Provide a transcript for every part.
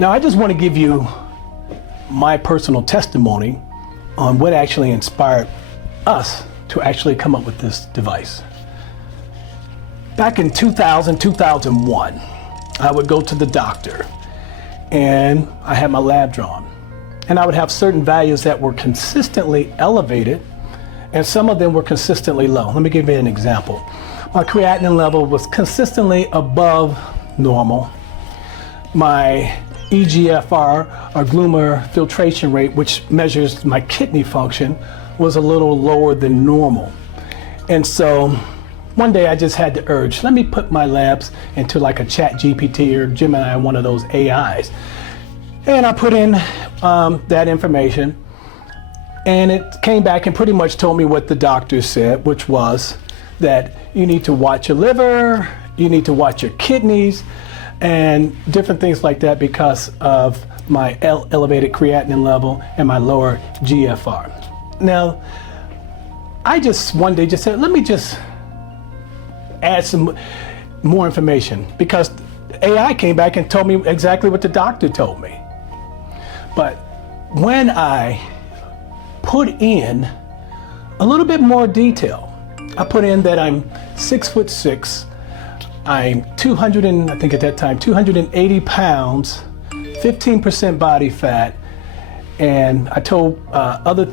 Now, I just want to give you my personal testimony on what actually inspired us to actually come up with this device. Back in 2001, I would go to the doctor and I had my lab drawn. And I would have certain values that were consistently elevated and some of them were consistently low. Let me give you an example. My creatinine level was consistently above normal. My EGFR, or glomerular filtration rate, which measures my kidney function, was a little lower than normal. And so one day I just had the urge, let me put my labs into like a ChatGPT or Gemini, one of those AIs. And I put in that information and it came back and pretty much told me what the doctor said, which was that you need to watch your liver, you need to watch your kidneys, and different things like that because of my elevated creatinine level and my lower GFR. Now, I just one day just said, let me just add some more information because AI came back and told me exactly what the doctor told me. But when I put in a little bit more detail, I put in that I'm 6'6", I'm 200 and I think at that time 280 pounds, 15% body fat, and I told other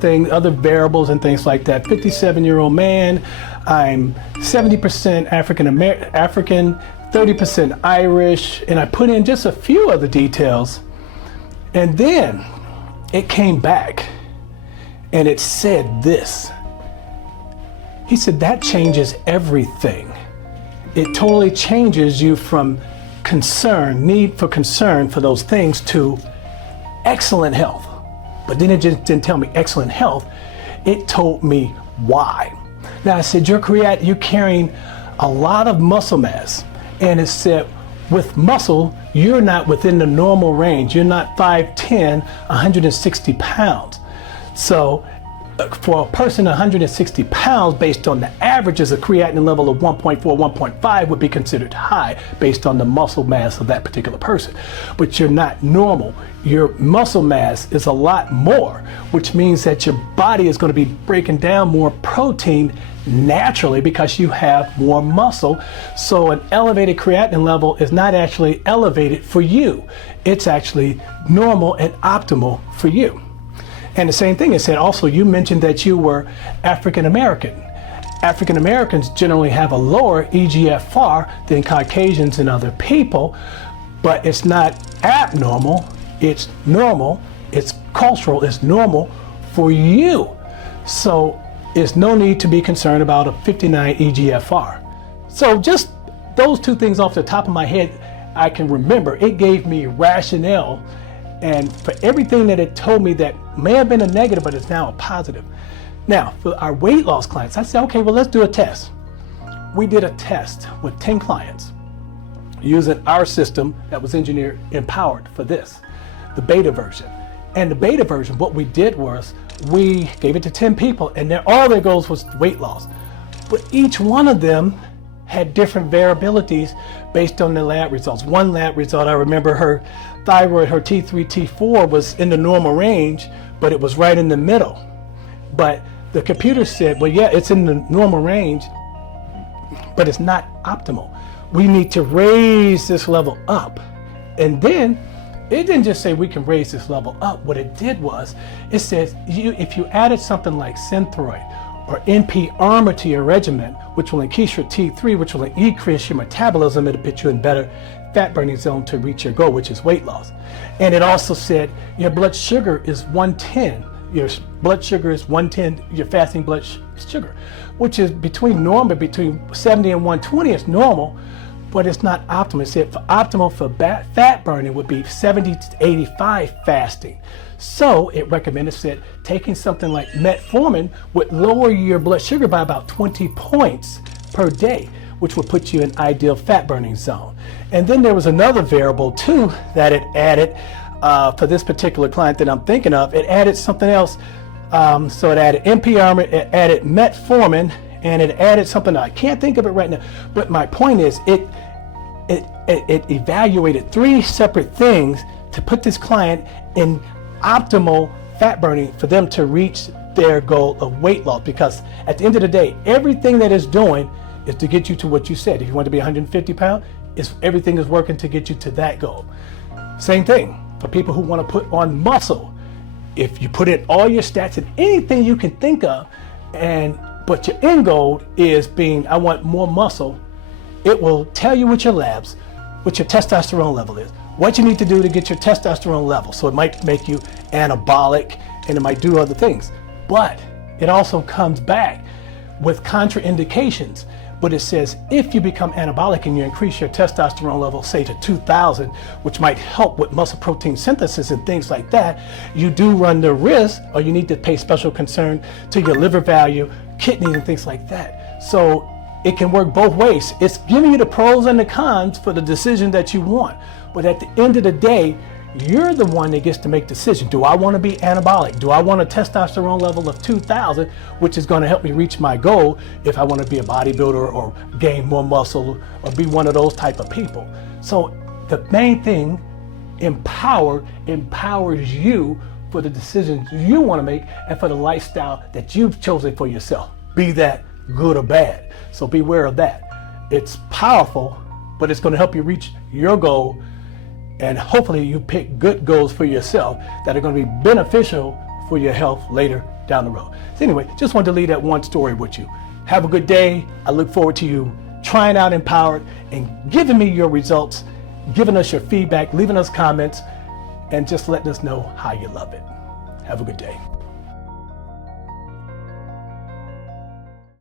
variables and things like that. 57-year-old man, I'm 70% African, 30% Irish, and I put in just a few other details. And then it came back and it said this. He said, that changes everything. It totally changes you from need for concern for those things to excellent health. But then it just didn't tell me excellent health. It told me why. Now I said, you're carrying a lot of muscle mass. And it said, with muscle, you're not within the normal range. You're not 5'10", 160 pounds. So for a person 160 pounds, based on the averages, a creatinine level of 1.4, 1.5 would be considered high based on the muscle mass of that particular person. But you're not normal. Your muscle mass is a lot more, which means that your body is going to be breaking down more protein naturally because you have more muscle. So an elevated creatinine level is not actually elevated for you. It's actually normal and optimal for you. And the same thing, it said also, you mentioned that you were African American. African Americans generally have a lower EGFR than Caucasians and other people, but it's not abnormal, it's normal, it's cultural, it's normal for you. So there's no need to be concerned about a 59 EGFR. So just those two things off the top of my head, I can remember. It gave me rationale, and for everything that it told me that may have been a negative, but it's now a positive. Now, for our weight loss clients, I said, okay, well, let's do a test. We did a test with 10 clients using our system that was engineered, empowered for this, the beta version. And the beta version, what we did was we gave it to 10 people and all their goals was weight loss. But each one of them had different variabilities based on the lab results. One lab result, I remember her thyroid, her T3, T4 was in the normal range, but it was right in the middle. But the computer said, well, yeah, it's in the normal range, but it's not optimal. We need to raise this level up. And then it didn't just say we can raise this level up. What it did was, it says if you added something like Synthroid or NP-Armor to your regimen, which will increase your T3, which will increase your metabolism, it'll put you in better fat burning zone to reach your goal, which is weight loss. And it also said your blood sugar is 110. Your blood sugar is 110, your fasting blood sugar, which is between normal, between 70 and 120 is normal, but it's not optimal. It said optimal for fat burning would be 70 to 85 fasting. So it recommended, said, taking something like metformin would lower your blood sugar by about 20 points per day, which would put you in ideal fat burning zone. And then there was another variable too that it added for this particular client that I'm thinking of. It added something else. So it added NP-Armor, it added metformin, and it added something, I can't think of it right now, but my point is it evaluated 3 separate things to put this client in optimal fat burning for them to reach their goal of weight loss. Because at the end of the day, everything that it's doing is to get you to what you said. If you want to be 150 pounds, everything is working to get you to that goal. Same thing for people who want to put on muscle. If you put in all your stats and anything you can think of, but your end goal is being, I want more muscle, it will tell you with your labs what your testosterone level is, what you need to do to get your testosterone level. So it might make you anabolic and it might do other things, but it also comes back with contraindications. But it says if you become anabolic and you increase your testosterone level, say to 2,000, which might help with muscle protein synthesis and things like that, you do run the risk, or you need to pay special concern to your liver value, kidney, and things like that. So it can work both ways. It's giving you the pros and the cons for the decision that you want. But at the end of the day, you're the one that gets to make decisions. Do I want to be anabolic? Do I want a testosterone level of 2,000, which is going to help me reach my goal if I want to be a bodybuilder or gain more muscle or be one of those type of people? So the main thing, empowers you for the decisions you want to make and for the lifestyle that you've chosen for yourself, be that good or bad. So beware of that. It's powerful, but it's going to help you reach your goal. And hopefully you pick good goals for yourself that are going to be beneficial for your health later down the road. So anyway, just wanted to leave that one story with you. Have a good day. I look forward to you trying out Empowered and giving me your results, giving us your feedback, leaving us comments, and just letting us know how you love it. Have a good day.